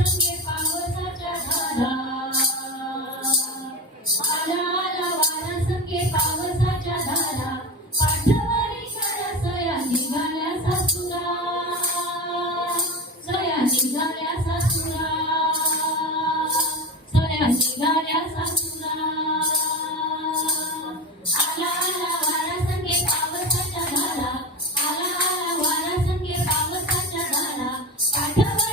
संगे पावसाच्या धारा आला आला वारा संगे पावसाच्या धारा पाठवणी करा सया निघाल्या सासुरा सया निघाल्या सासुरा सया निघाल्या सासुरा आला आला वारा संगे पावसाच्या धारा आला आला वारा संगे पावसाच्या धारा पाठवणी